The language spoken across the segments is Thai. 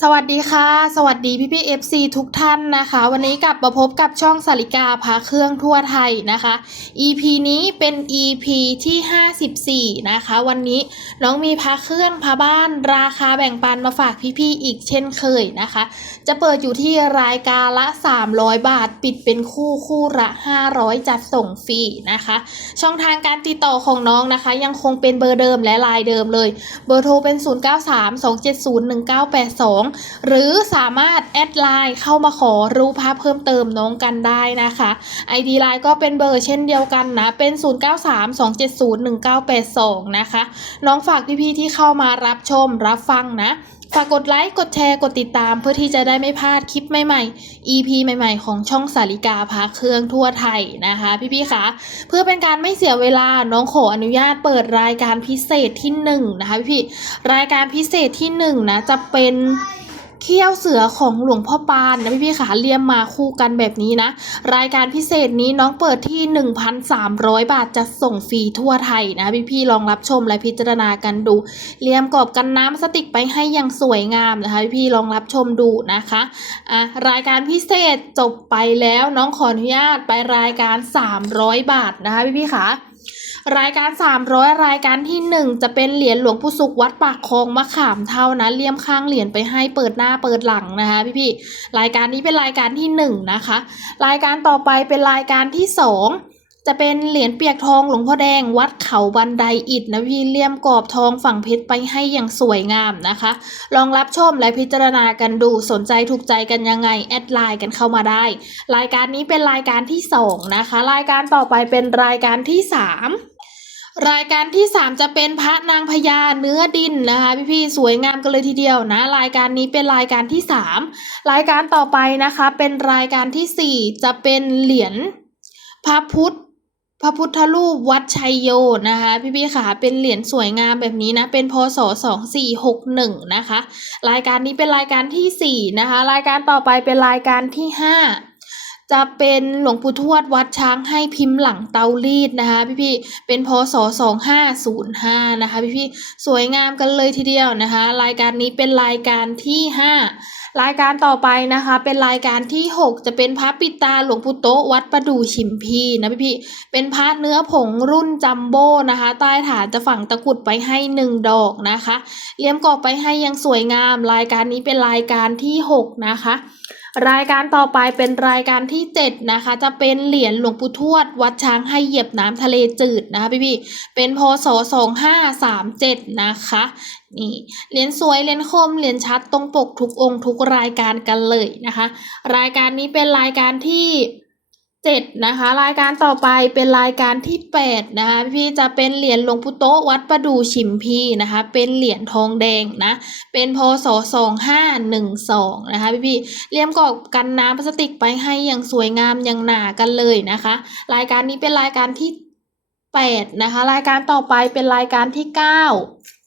สวัสดีค่ะ สวัสดีพี่พี่เอฟซีทุกท่านนะคะ วันนี้กลับมาพบกับช่องสาริกาพาเครื่องทั่วไทยนะคะ EP นี้เป็น EP ที่ 54 นะคะ วันนี้น้องมีพาเครื่องพาบ้านราคาแบ่งปันมาฝากพี่ๆอีกเช่นเคยนะคะ จะเปิดอยู่ที่รายการละ 300 บาท ปิดเป็นคู่คู่ละ 500 จัดส่งฟรีนะคะ ช่องทางการติดต่อของน้องนะคะ ยังคงเป็นเบอร์เดิมและลน์เดิมเลย เบอร์โทรเป็น2 หรือสามารถแอดไลน์เข้ามาขอรู้ภาพเพิ่มเติมน้องกันได้นะคะ ID ไลน์ก็เป็นเบอร์เช่นเดียวกันนะ เป็น 0932701982 นะคะ น้องฝากพี่ๆที่เข้ามารับชมรับฟังนะ ฝากกดไลค์ กดแชร์ กดติดตามเพื่อที่จะได้ไม่พลาดคลิปใหม่ๆ EP ใหม่ๆ ของช่องสาริกาพาเครื่องทั่วไทยนะคะ พี่ๆคะเพื่อเป็นการไม่เสียเวลาน้องขออนุญาตเปิดรายการพิเศษที่หนึ่งนะคะพี่ๆรายการพิเศษที่หนึ่งนะจะเป็น เขี้ยวเสือของหลวงพ่อปานนะพี่ๆขาเรียมมาคู่กันแบบนี้นะ รายการพิเศษนี้น้องเปิดที่ 1,300 บาทจะส่งฟรีทั่วไทยนะพี่ๆลองรับชมและพิจารณากันดูเรียมกรอบกันน้ำสติกไปให้อย่างสวยงามนะคะพี่ๆลองรับชมดูนะคะอะรายการพิเศษจบไปแล้วน้องขออนุญาตไปรายการ 300 บาทนะคะพี่ๆคะ รายการ 300 รายการที่ 1 จะเป็นเหรียญหลวงปู่สุขวัดปากคลองมะขามเท่านะเลี่ยมข้างเหรียญไปให้เปิดหน้าเปิดหลังนะคะพี่ๆรายการนี้เป็นรายการที่ 1 นะคะ รายการต่อไปเป็นรายการที่ 2จะเป็นเหรียญเปียกทองหลวงพ่อแดงวัดเขาบันไดอิฐนะพี่เลี่ยมกรอบทองฝั่งเพชรไปให้อย่างสวยงามนะคะ ลองรับชมและพิจารณากันดูสนใจถูกใจกันยังไง แอดไลน์กันเข้ามาได้ รายการนี้เป็นรายการที่ 2 นะคะ รายการต่อไปเป็นรายการที่ 3 รายการที่ 3 จะเป็นพระนางพญาเนื้อดินนะคะพี่ๆสวยงามกันเลยทีเดียวนะ รายการนี้เป็นรายการที่ 3 รายการต่อไปนะคะ เป็นรายการทีสี่4 จะเป็นเหรียญพระพุทธพระพุทธรูปวัดชัยโยนะคะ พี่ๆค่ะเป็นเหรียญสวยงามแบบนี้นะเป็นพศ2461นะคะ รายการนี้เป็นรายการทีสี่4นะคะ รายการต่อไปเป็นรายการที่ 5 จะเป็นหลวงปู่ทวดวัดช้างให้พิมพ์หลังเตารีดนะคะพี่ๆเป็นพศ2505นะคะพี่ๆสวยงามกันเลยทีเดียวนะคะ รายการนี้เป็นรายการที่ 5 รายการต่อไปนะคะ เป็นรายการที่ 6 จะเป็นพระปิตาหลวงปู่โตวัดประดู่ชิมพีนะพี่ๆเป็นพระเนื้อผงรุ่นจัมโบ้นะคะ ใต้ฐานจะฝังตะกรุดไปให้หนึ่งดอกนะคะเลี่ยมกรอบไปให้ยังสวยงาม รายการนี้เป็นรายการที่ 6 นะคะ รายการต่อไปเป็นรายการที่ 7 นะคะ จะเป็นเหรียญหลวงปู่ทวด วัดช้างให้เหยียบน้ำทะเลจืดนะคะพี่พี่เป็นพศ2537 นะคะนี่เหรียญสวยเหรียญคมเหรียญชัดตรงปกทุกองค์ทุกรายการกันเลยนะคะ รายการนี้เป็นรายการที่ 7 นะคะ รายการต่อไปเป็นรายการที่ 8 นะคะ พี่จะเป็นเหรียญหลวงปู่โตวัดประดู่ฉิมพีนะคะ เป็นเหรียญทองแดงนะ เป็นพศ2512 นะคะพี่ๆเลี่ยมกอบกันน้ำพลาสติกไปให้อย่างสวยงามอย่างหนากันเลยนะคะ รายการนี้เป็นรายการที่ 8 นะคะ รายการต่อไปเป็นรายการที่ 9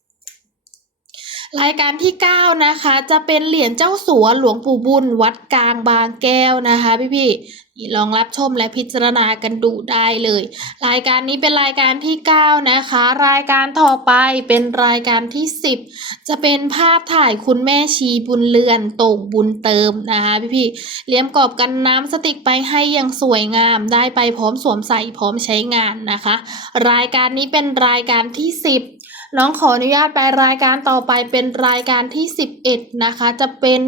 รายการที่ 9 นะคะ จะเป็นเหรียญเจ้าสัวหลวงปู่บุญ วัดกลางบางแก้วนะคะพี่ๆนี่ลองรับชมและพิจารณากันดูได้เลย รายการนี้เป็นรายการที่ 9 นะคะ รายการต่อไปเป็นรายการที่ 10 จะเป็นภาพถ่ายคุณแม่ชีบุญเรือนต่งบุญเติมนะคะพี่ๆเลี้ยมกรอบกันน้ำสติกไปให้อย่างสวยงามได้ไปพร้อมสวมใส่พร้อมใช้งานนะคะ รายการนี้เป็นรายการที่ 10 น้องขออนุญาตไปรายการต่อไปเป็นรายการที่ 11 นะคะ จะเป็น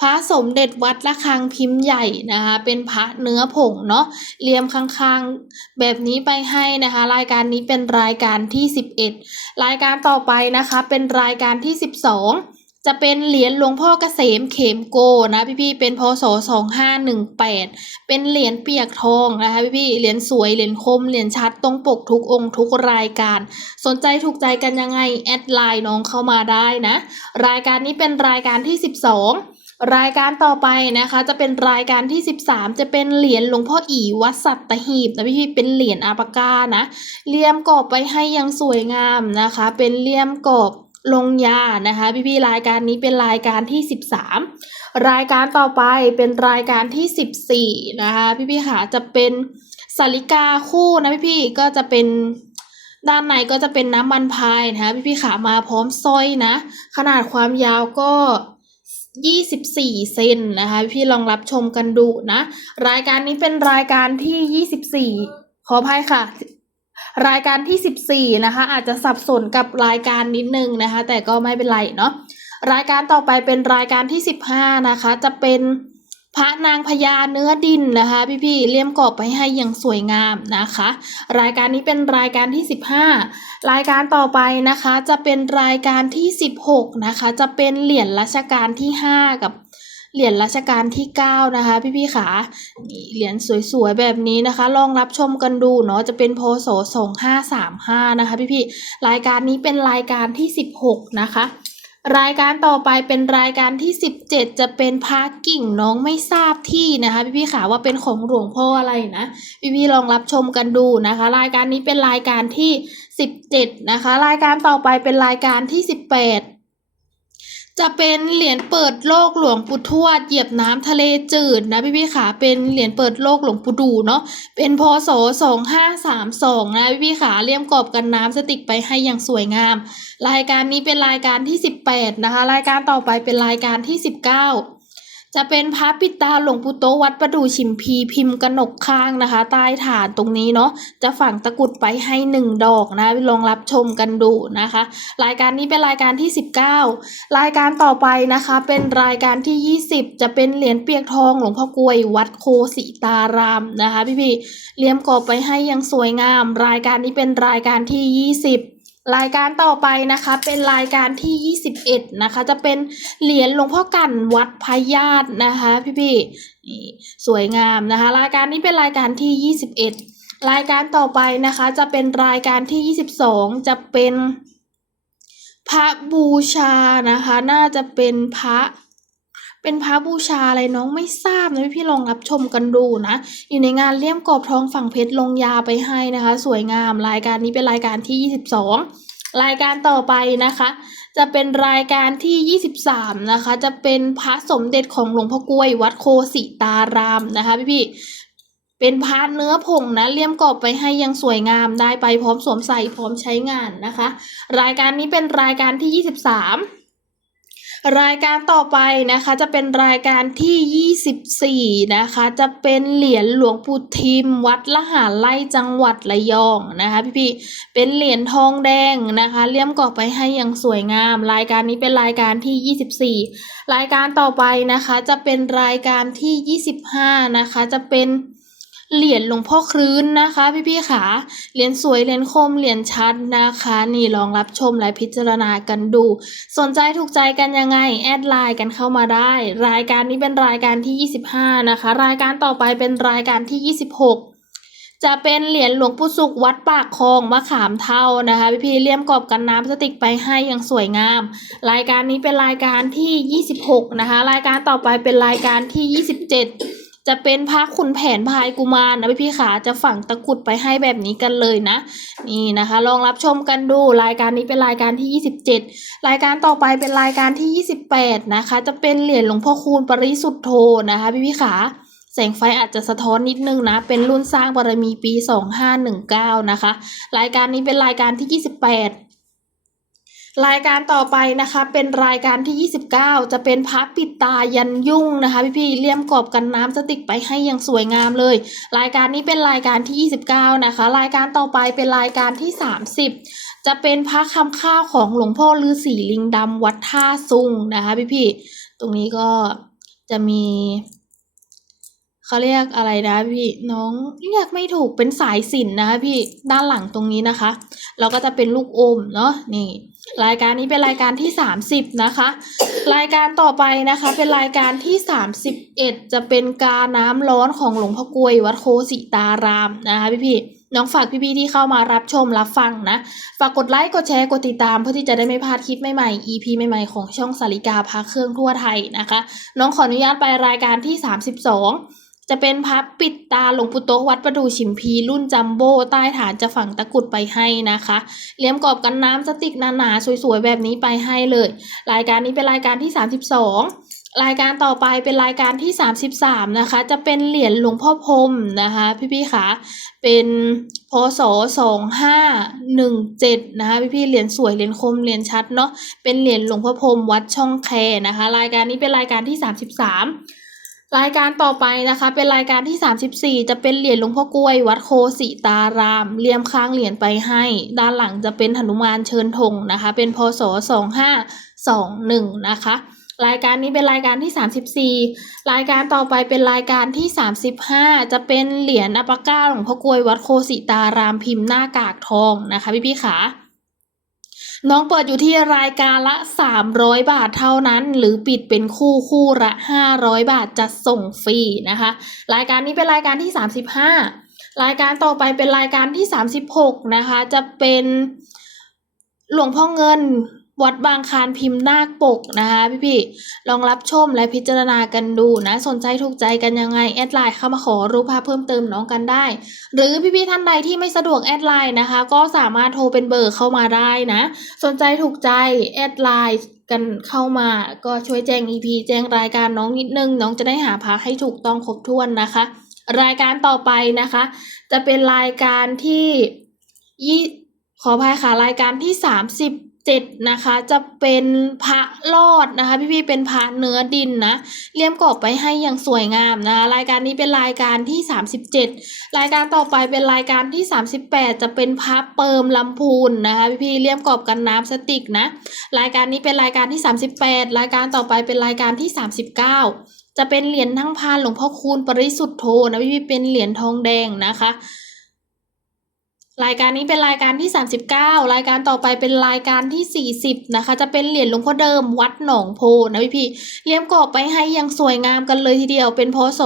พระสมเด็จวัดระฆังพิมพ์ใหญ่นะคะ เป็นพระเนื้อผงเนาะเรียมข้างๆ แบบนี้ไปให้นะคะ รายการนี้เป็นรายการที่ 11 รายการต่อไปนะคะ เป็นรายการที่ 12 จะเป็นเหรียญหลวงพ่อเกษมเขมโกนะพี่ๆเป็นพศ2518เป็นเหรียญเปียกทองนะคะพี่ๆเหรียญสวยเหรียญคมเหรียญชัดตรงปกทุกองค์ทุกรายการ สนใจถูกใจกันยังไงแอดไลน์น้องเข้ามาได้นะ รายการนี้เป็นรายการที่12รายการต่อไปนะคะจะเป็นรายการที่ 13 จะเป็นเหรียญหลวงพ่ออีวัดสัตหีบนะพี่พี่เป็นเหรียญอาปากานะเลี่ยมกรอบไปให้ยังสวยงามนะคะ เป็นเลี่ยมกรอบ ลงยานะคะพี่พี่ๆรายการนี้เป็นรายการที่ 13 รายการต่อไปเป็นรายการที่ 14 นะคะ พี่พี่ๆค่ะจะเป็นสาริกาคู่นะพี่พี่ๆก็จะเป็นด้านในก็จะเป็นน้ำมันพายนะคะพี่พี่ๆขามาพร้อมสร้อยนะ ขนาดความยาวก็ 24 เซนนะคะพี่ลองรับชมกันดูนะ รายการนี้เป็นรายการที่ 24 ขออภัยค่ะ รายการที่ 14 นะคะ อาจจะสับสนกับรายการนิดนึงนะคะ แต่ก็ไม่เป็นไรเนาะรายการต่อไปเป็นรายการที่ 15 นะคะ จะเป็นพระนางพญาเนื้อดินนะคะ พี่ๆเลี่ยมกรอบไปให้อย่างสวยงามนะคะ รายการนี้เป็นรายการที่ 15 รายการต่อไปนะคะ จะเป็นรายการที่ 16 นะคะ จะเป็นเหรียญรัชกาลที่ 5 กับ เหรียญรัชกาลที่ 9 นะคะ พี่ๆขาเหรียญสวยๆ แบบนี้นะคะ ลองรับชมกันดูเนาะจะเป็นโพศ2535 นะคะ พี่ๆรายการนี้เป็นรายการที่ 16 นะคะรายการต่อไปเป็นรายการที่ 17 จะเป็นพากิ่งน้องไม่ทราบที่นะคะพี่พี่ๆขาว่าเป็นของหลวงพ่ออะไรนะพี่พี่ๆลองรับชมกันดูนะคะ รายการนี้เป็นรายการที่ 17 นะคะ รายการต่อไปเป็นรายการที่ 18 จะเป็นเหรียญเปิดโลกหลวงปู่ทวดเหยียบน้ำทะเลจืดนะพี่พี่ขาเป็นเหรียญเปิดโลกหลวงปู่ดูเนาะเป็นพศ2532นะพี่พี่ขาเลี่ยมกรอบกันน้ำสติกไปให้อย่างสวยงาม รายการนี้เป็นรายการที่สิบแปดนะคะ รายการต่อไปเป็นรายการที่สิบเก้า จะเป็นพระปิดตาหลวงปู่โตวัดประดู่ชิมพีพิมพ์กนกข้างนะคะ ใต้ฐานตรงนี้เนาะจะฝังตะกุดไปให้หนึ่งดอกนะลองรับชมกันดูนะคะ รายการนี้เป็นรายการที่ 19 รายการต่อไปนะคะ เป็นรายการที่ 20 จะเป็นเหรียญเปียกทองหลวงพ่อกลวยวัดโคสิตารามนะคะ พี่ๆเลี่ยมกรอบไปให้อยังสวยงาม รายการนี้เป็นรายการที่ 20 รายการต่อไปนะคะเป็นรายการที่ 21 นะคะ จะเป็นเหรียญหลวงพ่อกันวัดพญาตนะคะพี่พี่สวยงามนะคะ รายการนี้เป็นรายการที่ 21 รายการต่อไปนะคะ จะเป็นรายการที่ 22 จะเป็นพระบูชานะคะ น่าจะเป็นพระ เป็นพระบูชาอะไรน้องไม่ทราบนะพี่ๆลองรับชมกันดูนะ อยู่ในงานเลี่ยมกรอบทองฝั่งเพชรลงยาไปให้นะคะ สวยงามรายการนี้เป็นรายการที่ 22 รายการต่อไปนะคะ จะเป็นรายการที่ 23 นะคะ จะเป็นพระสมเด็จของหลวงพ่อกล้วยวัดโคสิตารามนะคะพี่ๆเป็นพระเนื้อผงนะเลี่ยมกรอบไปให้ยังสวยงามได้ไปพร้อมสวมใส่พร้อมใช้งานนะคะ รายการนี้เป็นรายการที่ 23 รายการต่อไปนะคะจะเป็นรายการที่ 24 นะคะ จะเป็นเหรียญหลวงปู่ทิม วัดละหารไร่จังหวัดระยองนะคะพี่ๆเป็นเหรียญทองแดงนะคะเลี่ยมกรอบไปให้อย่างสวยงาม รายการนี้เป็นรายการที่ 24 รายการต่อไปนะคะจะเป็นรายการที่ 25 นะคะจะเป็น เหรียญหลวงพ่อครื้นนะคะ พี่ๆขาเหรียญสวยเหรียญคมเหรียญชัดนะคะ นี่ลองรับชมและพิจารณากันดู สนใจถูกใจกันยังไง แอดไลน์กันเข้ามาได้ รายการนี้เป็นรายการที่ 25 นะคะ รายการต่อไปเป็นรายการที่ 26จะเป็นเหรียญหลวงปู่สุขวัดปากคลองมะขามเท่านะคะ พี่พีเลี่ยมกรอบกันน้ำพลาสติกไปให้อย่างสวยงาม รายการนี้เป็นรายการที่ 26 นะคะ รายการต่อไปเป็นรายการที่ 27 จะเป็นพระขุนแผนพายกุมารนะพี่พี่ขาจะฝังตะกุดไปให้แบบนี้กันเลยนะ นี่นะคะ ลองรับชมกันดูรายการนี้เป็นรายการที่ 27 รายการต่อไปเป็นรายการที่ 28 นะคะ จะเป็นเหรียญหลวงพ่อคูณปริสุทธโธนะคะ พี่พี่ขาแสงไฟอาจจะสะท้อนนิดนึงนะ เป็นรุ่นสร้างบารมีปี 2519 นะคะ รายการนี้เป็นรายการที่ 28 รายการต่อไปนะคะเป็นรายการที่ 29 จะเป็นพระปิดตายันยุ่งนะคะ พี่ๆเลี่ยมกรอบกันน้ำสติกไปให้อย่างสวยงามเลย รายการนี้เป็นรายการที่ 29 นะคะ รายการต่อไปเป็นรายการที่ 30 จะเป็นพระคำข้าวของหลวงพ่อฤาษีลิงดำวัดท่าซุงนะคะ พี่ๆตรงนี้ก็จะมี เขาเรียกอะไรนะพี่น้องเรียกไม่ถูกเป็นสายสินนะคะพี่ด้านหลังตรงนี้นะคะ เราก็จะเป็นลูกอมเนาะนี่ รายการนี้เป็นรายการที่ 30 นะคะ รายการต่อไปนะคะ เป็นรายการที่ 31 จะเป็นกาน้ำร้อนของหลวงพ่อกวยวัดโคสิตารามนะคะพี่พี่น้องฝากพี่ๆที่เข้ามารับชมรับฟังนะ ฝากกดไลค์กดแชร์กดติดตามเพื่อที่จะได้ไม่พลาดคลิปใหม่ๆ EP ใหม่ๆของช่องสาริกาพาเครื่องทั่วไทยนะคะ น้องขออนุญาตไปรายการที่ 32 จะเป็นพับปิดตาหลวงปู่โตะวัดประดูฉิมพีรุ่นจัมโบ้ใต้ฐานจะฝังตะกรุดไปให้นะคะเลี่ยมกรอบกันน้ำสติกหนาๆสวยๆแบบนี้ไปให้เลย รายการนี้เป็นรายการที่ 32 รายการต่อไปเป็นรายการที่ 33 นะคะ จะเป็นเหรียญหลวงพ่อพรมนะคะพี่ๆคะเป็นพศ2517นะคะพี่ๆเหรียญสวยเหรียญคมเหรียญชัดเนาะเป็นเหรียญหลวงพ่อพรมวัดช่องแคนะคะ รายการนี้เป็นรายการที่ 33 รายการต่อไปนะคะ เป็นรายการที่ 34 จะเป็นเหรียญหลวงพ่อกล้วย วัดโคสิตารามเลียมข้างเหรียญไปให้ ด้านหลังจะเป็นหนุมานเชิญธงนะคะ เป็นพศ 2521 นะคะ รายการนี้เป็นรายการที่ 34 รายการต่อไปเป็นรายการที่ 35 จะเป็นเหรียญอัปปาก้าหลวงพ่อกลวย วัดโคสิตารามพิมพ์หน้ากากทองนะคะพี่พี่ๆขา น้องเปิดอยู่ที่รายการละ 300 บาทเท่านั้น หรือปิดเป็นคู่คู่ละ 500 บาทจะส่งฟรีนะคะ รายการนี้เป็นรายการที่ 35 รายการต่อไปเป็นรายการที่ 36 นะคะ จะเป็นหลวงพ่อเงิน วัดบางคานพิมพ์นาคปกนะคะพี่พี่ๆลองรับชมและพิจารณากันดูนะ สนใจถูกใจกันยังไงแอดไลน์เข้ามาขอรูปภาพเพิ่มเติมน้องกันได้ หรือพี่พี่ๆท่านใดที่ไม่สะดวกแอดไลน์นะคะ ก็สามารถโทรเป็นเบอร์เข้ามาได้นะ สนใจถูกใจแอดไลน์กันเข้ามาก็ช่วยแจ้ง EP แจ้งรายการน้องนิดนึง น้องจะได้หาพักให้ถูกต้องครบถ้วนนะคะ รายการต่อไปนะคะ จะเป็นรายการที่ยี่ขออภัยค่ะรายการที่สามสิบ เจ็ดนะคะจะเป็นพระรอดนะคะ พี่ๆเป็นพระเนื้อดินนะเลี่ยมกรอบไปให้อย่างสวยงามนะรายการนี้เป็นรายการที่สามสิบเจ็ดรายการต่อไปเป็นรายการที่สามสิบแปดจะเป็นพระเปิมลำพูนนะคะ พี่ๆเลี่ยมกรอบกันน้ำสติกนะรายการนี้เป็นรายการที่ 38 รายการต่อไปเป็นรายการที่ 39 จะเป็นเหรียญทั้งพานหลวงพ่อคูณปริสุทธโธนะพี่ๆเป็นเหรียญทองแดงนะคะ รายการนี้เป็นรายการที่ 39 รายการต่อไปเป็นรายการที่ 40 นะคะ จะเป็นเหรียญหลวงพ่อเดิมวัดหนองโพนะพี่พี่เลี่ยมกรอบไปให้อยังสวยงามกันเลยทีเดียวเป็นพศ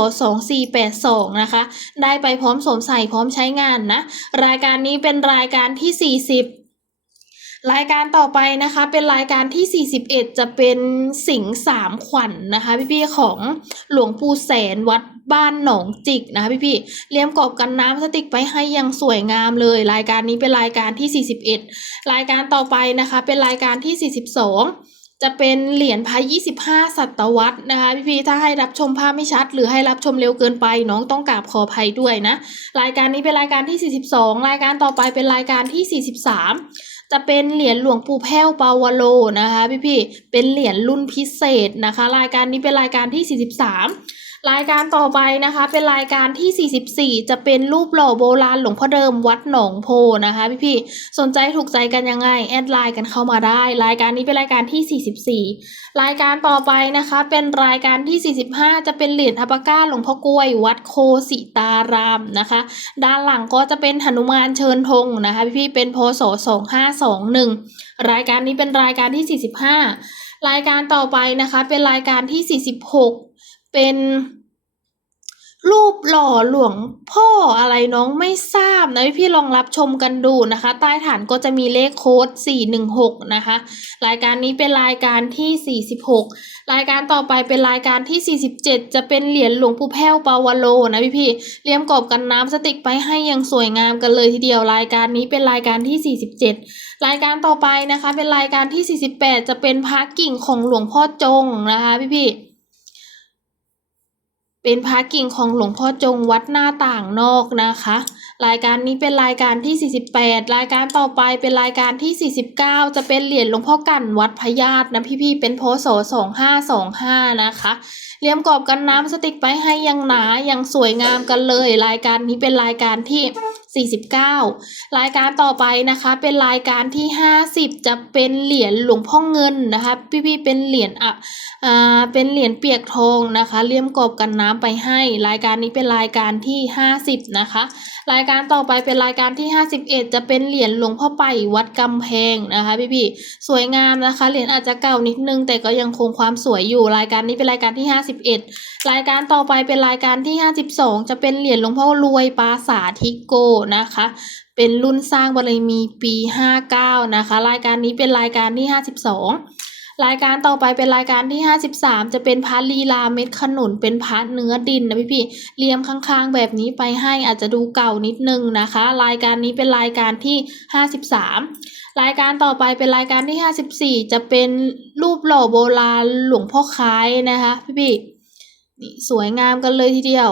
2482 นะคะ ได้ไปพร้อมสวมใส่พร้อมใช้งานนะ รายการนี้เป็นรายการที่ 40รายการต่อไปนะคะเป็นรายการที่ 41 จะเป็นสิงห์สามขวัญนนะคะ พี่ๆของหลวงปู่แสนวัด บ้านหนองจิกนะคะพี่ๆเลี่ยมกรอบกันน้ำพลาสติกไปให้อยังสวยงามเลย รายการนี้เป็นรายการที่ 41 รายการต่อไปนะคะ เป็นรายการที่ 42จะเป็นเหรียญพระ25ศตวรรษนะคะพี่ๆถ้าให้รับชมภาพไม่ชัด หรือให้รับชมเร็วเกินไป น้องต้องกราบขออภัยด้วยนะ รายการนี้เป็นรายการที่ 42 รายการต่อไปเป็นรายการที่ 43 จะเป็นเหรียญหลวงปู่แพ้วปาวโลนะคะพี่ๆเป็นเหรียญรุ่นพิเศษนะคะ รายการนี้เป็นรายการที่ 43 รายการต่อไปนะคะ เป็นรายการที่ 44 จะเป็นรูปหล่อโบราณหลวงพ่อเดิมวัดหนองโพนะคะพี่ๆสนใจถูกใจกันยังไงแอดไลน์กันเข้ามาได้ รายการนี้เป็นรายการที่ 44 รายการต่อไปนะคะ เป็นรายการที่ 45 จะเป็นเหรียญอัปปาก้าหลวงพ่อกล้วย วัดโคสิตารามนะคะ ด้านหลังก็จะเป็นหนุมานเชิญธงนะคะ พี่ๆเป็นพศ2521 รายการนี้เป็นรายการที่ 45 รายการต่อไปนะคะ เป็นรายการที่ 46 เป็นรูปหล่อหลวงพ่ออะไรน้องไม่ทราบนะพี่ๆลองรับชมกันดูนะคะ ใต้ฐานก็จะมีเลขโค้ด 416 นะคะ รายการนี้เป็นรายการที่ 46 รายการต่อไปเป็นรายการที่ 47 จะเป็นเหรียญหลวงปู่แพ้วปาวโลนะพี่ๆเลี่ยมกรอบกันน้ำสติกไปให้อยังสวยงามกันเลยทีเดียว รายการนี้เป็นรายการที่ 47 รายการต่อไปนะคะ เป็นรายการที่ 48 จะเป็นพระกิ่งของหลวงพ่อจงนะคะพี่ๆ เป็นพระกิ่งของหลวงพ่อจงวัดหน้าต่างนอกนะคะ รายการนี้เป็นรายการที่ 48 รายการต่อไปเป็นรายการที่ 49 จะเป็นเหรียญหลวงพ่อกันวัดพญาตนะพี่ๆเป็นโพศ2525 นะคะ เลี่ยมกรอบกันน้ำสติกไปให้ยังหนายังสวยงามกันเลย รายการนี้เป็นรายการที่ 49 รายการต่อไปนะคะ เป็นรายการที่ 50 จะเป็นเหรียญหลวงพ่อเงินนะคะ พี่ๆเป็นเหรียญอะอ่าเป็นเหรียญเปียกทองนะคะเลี่ยมกรอบกันน้ำไปให้ รายการนี้เป็นรายการที่ 50 นะคะรายการต่อไปเป็นรายการที่ 51 จะเป็นเหรียญหลวงพ่อไปวัดกำแพงนะคะพี่ๆสวยงามนะคะ เหรียญอาจจะเก่านิดนึง แต่ก็ยังคงความสวยอยู่ รายการนี้เป็นรายการที่ 51 รายการต่อไปเป็นรายการที่ 52 จะเป็นเหรียญหลวงพ่อรวยปราสาทิโกนะคะเป็นรุ่นสร้างบารมีปี 59 นะคะ รายการนี้เป็นรายการที่ 52 รายการต่อไปเป็นรายการที่ 53 จะเป็นพาร์ทลีลาเม็ดขนุนเป็นพาร์ทเนื้อดินนะพี่พี่เรียมข้างๆ แบบนี้ไปให้อาจจะดูเก่านิดนึงนะคะ รายการนี้เป็นรายการที่ 53 รายการต่อไปเป็นรายการที่ 54 จะเป็นรูปหล่อโบราณหลวงพ่อคล้ายนะคะ พี่พี่นี่สวยงามกันเลยทีเดียว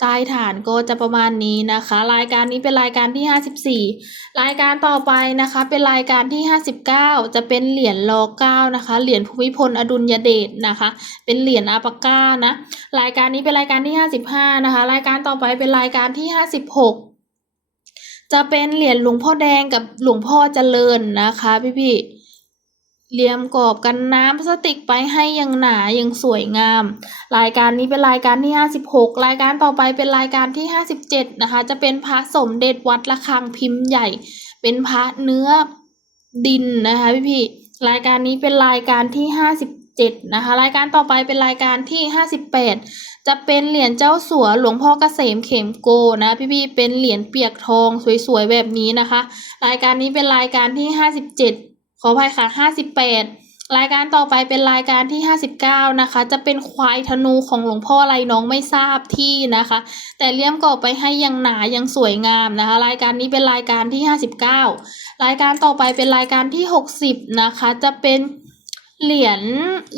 ใต้ฐานก็จะประมาณนี้นะคะ รายการนี้เป็นรายการที่ 54 รายการต่อไปนะคะ เป็นรายการที่ 59 จะเป็นเหรียญรอเก้านะคะ เหรียญภูมิพลอดุลยเดชนะคะ เป็นเหรียญอาปาก้านะ รายการนี้เป็นรายการที่ 55 นะคะ รายการต่อไปเป็นรายการที่ 56 จะเป็นเหรียญหลวงพ่อแดงกับหลวงพ่อเจริญนะคะพี่พี่ เรียมกรอบกันน้ำพลาสติกไปให้อยังหนาอยังสวยงาม รายการนี้เป็นรายการที่ 56 รายการต่อไปเป็นรายการที่ 57 นะคะ จะเป็นพระสมเด็จวัดระฆังพิมพ์ใหญ่ เป็นพระเนื้อดินนะคะพี่พี่รายการนี้เป็นรายการที่ 57 นะคะ รายการต่อไปเป็นรายการที่ 58 จะเป็นเหรียญเจ้าสัวหลวงพ่อเกษมเข็มโกนะพี่พี่เป็นเหรียญเปียกทองสวยๆแบบนี้นะคะ รายการนี้เป็นรายการที่ 57 ขออภัยค่ะ58รายการต่อไปเป็นรายการที่ 59 นะคะ จะเป็นควายธนูของหลวงพ่ออะไรน้องไม่ทราบที่นะคะ แต่เลี่ยมกรอไปให้อยังหนายังสวยงามนะคะ รายการนี้เป็นรายการที่ 59 รายการต่อไปเป็นรายการที่ 60 นะคะ จะเป็นเหรียญ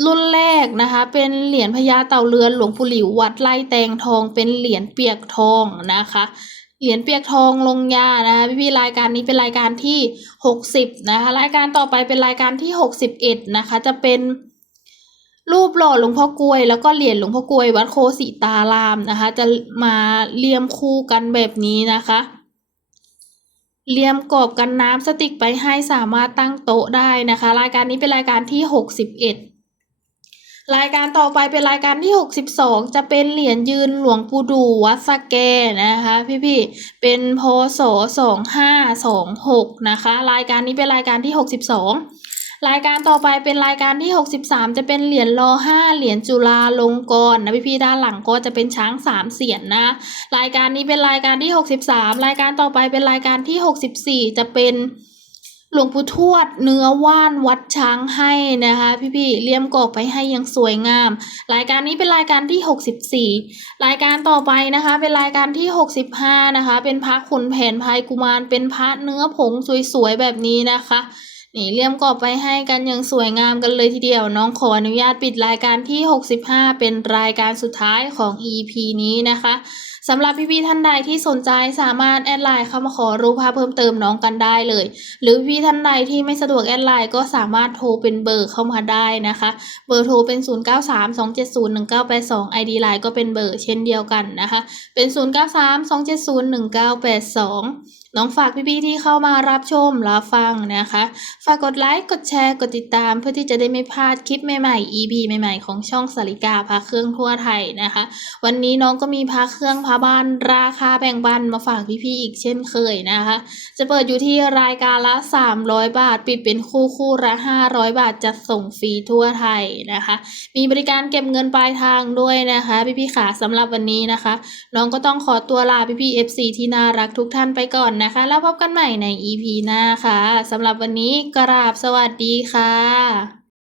รุ่นแรกนะคะ เป็นเหรียญพญาเต่าเรือนหลวงปู่หลิววัดไร่แตงทอง เป็นเหรียญเปียกทองนะคะ เหรียญเปียกทองลงยานะคะพี่ๆรายการนี้เป็นรายการที่ 60นะคะรายการต่อไปเป็นรายการที่ 61นะคะจะเป็นรูปหล่อหลวงพ่อกลวย แล้วก็เหรียญหลวงพ่อกลวย วัดโคสิตารามนะคะ จะมาเรียมคู่กันแบบนี้นะคะเรียมกรอบกันน้ำสติกไปให้สามารถตั้งโต๊ะได้นะคะ รายการนี้เป็นรายการที่ 61 รายการต่อไปเป็นรายการที่ 62 จะเป็นเหรียญยืนหลวงปู่ดูวัดสะแกนะคะ พี่ๆเป็นพศ2526 นะคะ รายการนี้เป็นรายการที่ 62 รายการต่อไปเป็นรายการที่ 63 จะเป็นเหรียญรอ5เหรียญจุฬาลงกรณ์นะพี่ๆด้านหลังก็จะเป็นช้างสามเสียนนะ รายการนี้เป็นรายการที่ 63 รายการต่อไปเป็นรายการที่ 64 จะเป็น หลวงปู่ทวดเนื้อว่านวัดช้างให้นะคะพี่ๆเลี่ยมกรอบไปให้ยังสวยงาม รายการนี้เป็นรายการที่ 64 รายการต่อไปนะคะ เป็นรายการที่ 65 นะคะ เป็นพระขุนแผนภายกุมารเป็นพระเนื้อผงสวยๆแบบนี้นะคะนี่เลี่ยมกรอบไปให้กันอย่างสวยงามกันเลยทีเดียว น้องขออนุญาตปิดรายการที่ 65 เป็นรายการสุดท้ายของ EP นี้นะคะ สำหรับพี่ๆท่านใดที่สนใจสามารถแอดไลน์เข้ามาขอรูปภาพเพิ่มเติมน้องกันได้เลย หรือพี่ท่านใดที่ไม่สะดวกแอดไลน์ก็สามารถโทรเป็นเบอร์เข้ามาได้นะคะ เบอร์โทรเป็น 0932701982 ID ไลน์ก็เป็นเบอร์เช่นเดียวกันนะคะ เป็น 0932701982 น้องฝากพี่ๆที่เข้ามารับชมรับฟังนะคะ ฝากกดไลค์ กดแชร์ กดติดตามเพื่อที่จะได้ไม่พลาดคลิปใหม่ๆ EP ใหม่ๆ ของช่องสาริกาพาเครื่องทั่วไทยนะคะ วันนี้น้องก็มีพาเครื่องพาบ้านราคาแบ่งปันมาฝากพี่ๆอีกเช่นเคยนะคะ จะเปิดอยู่ที่รายการละ 300 บาท ปิดเป็นคู่คู่ละ 500 บาทจะส่งฟรีทั่วไทยนะคะ มีบริการเก็บเงินปลายทางด้วยนะคะพี่ๆขาสำหรับวันนี้นะคะ น้องก็ต้องขอตัวลาพี่ๆ FC ที่น่ารักทุกท่านไปก่อนนะคะ แล้วพบกันใหม่ใน EP หน้าค่ะสำหรับวันนี้กราบสวัสดีค่ะ